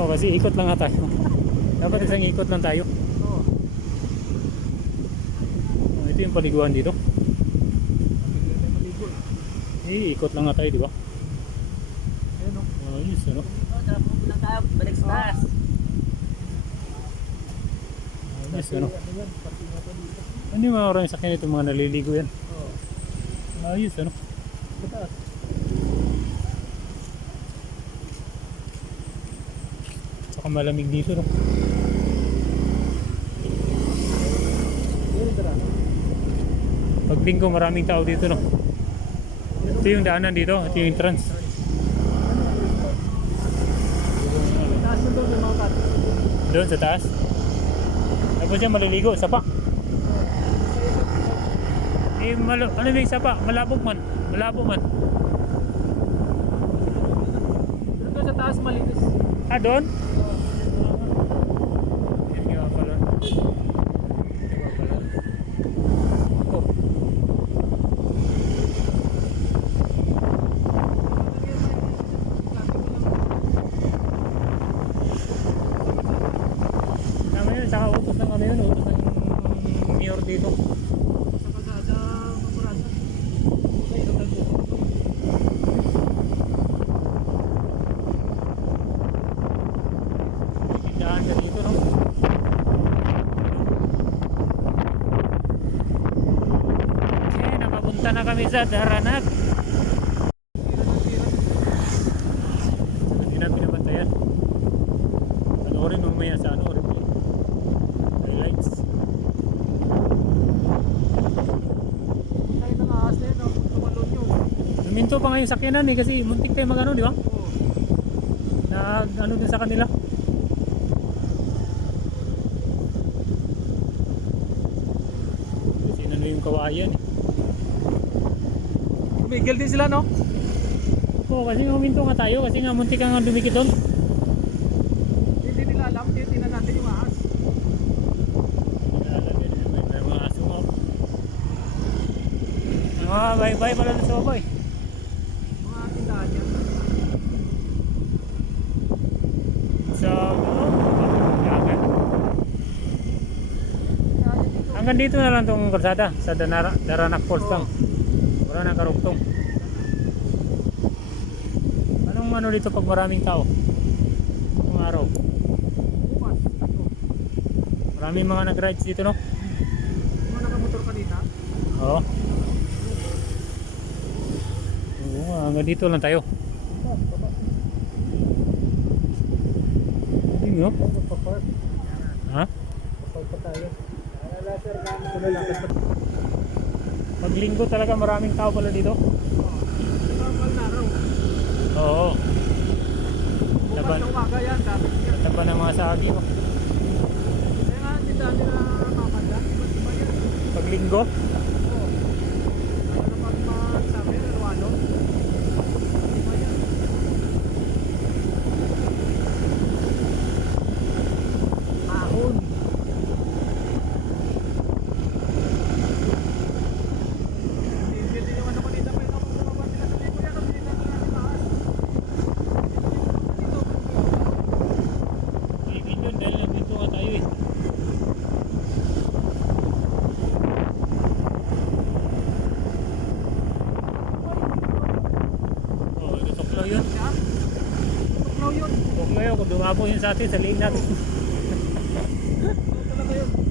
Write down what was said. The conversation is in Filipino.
Oh, kasi ikot lang nga tayo. Dapat isang ikot lang tayo. Oo. Oh, ito yung paliguan dito. Mabigyan tayo maligo eh. Ikot lang nga tayo, di ba? Ayun o. Ayos, ano? Lang tayo, balik sa taas. Ayos, ano? Ano yan? Pati nga pa dito. Ano yung mga orang sa akin ito, mga naliligo yan? Oo. Ayos, ano? Sa taas. Saka malamig dito, no? Ayun, tara. Pag linggo, maraming tao dito, no? Ito yung daanan dito, ito yung entrance. Taas na doon yung mga kat. Doon sa taas. Tapos dyan maliligo, sapa. Ano yung sapa? Malabog man. Malabo man. Pero doon sa taas malinis. Ah, doon? Yan nga pala. Yan nga pala. Oh. Tama yun, saka utos ng ano yun, utos ng mayor dito. Sa Kagada, Mamurado. Sa isang tagpo. Tindahan ka dito, no? Okay, nakapunta na kami sa Daranag. Hindi na pinabantayan. Panoorin mamaya sa ano, replay. Highlights. Tayo ng ahas na yun, no? Tumalon nyo. Huminto pa nga yung sakyanan eh, kasi muntik kayo magano, di ba? Oo. Nag ano din sa kanila. Kasi ano yung kawayan eh. Tumigil din sila, no? Oo, kasi nga huminto nga tayo, kasi nga muntik ka nga dumikit doon. Hindi nila alam, tinan natin yung ahas. May mga aso nga. Bye-bye pala na sa baboy. Mga tindahan yan. Sa yaman. Hanggang dito na lang tong kalsada sa Daranak Falls lang. Wala nang karugtong. Anong ano dito pag maraming tao? Anong araw? Bukas. Maraming mga nag-rides dito, no? Mga nakamotor kanina. Oo. Oo, hanggang dito lang tayo. Hindi no? Magpapark. Ha? Magpapark pa tayo. Wala sir, kami ko na lakad pa. Pag linggo talaga maraming tao pala dito. Kapal na araw. Oo. Bukas Laban. na umaga yan, dami yan. Taban ng mga sagi mo. Kaya nga, hindi dami na mamanda. Iba yan. Pag linggo, Oo. Lalo na pag magsabi, Arwano. Iba yan. Ahon. Hindi yung ano kanina pa yun. Ako bumaba sila sa libo yan. Kasi hindi natin natin taas. ibig yun dahil nandito nga tayo eh. Oo, ito tuklaw yun. Tuklaw yun. Tuklaw yun, kung dumabo yun sa atin, sa liig natin. Ito talaga yun.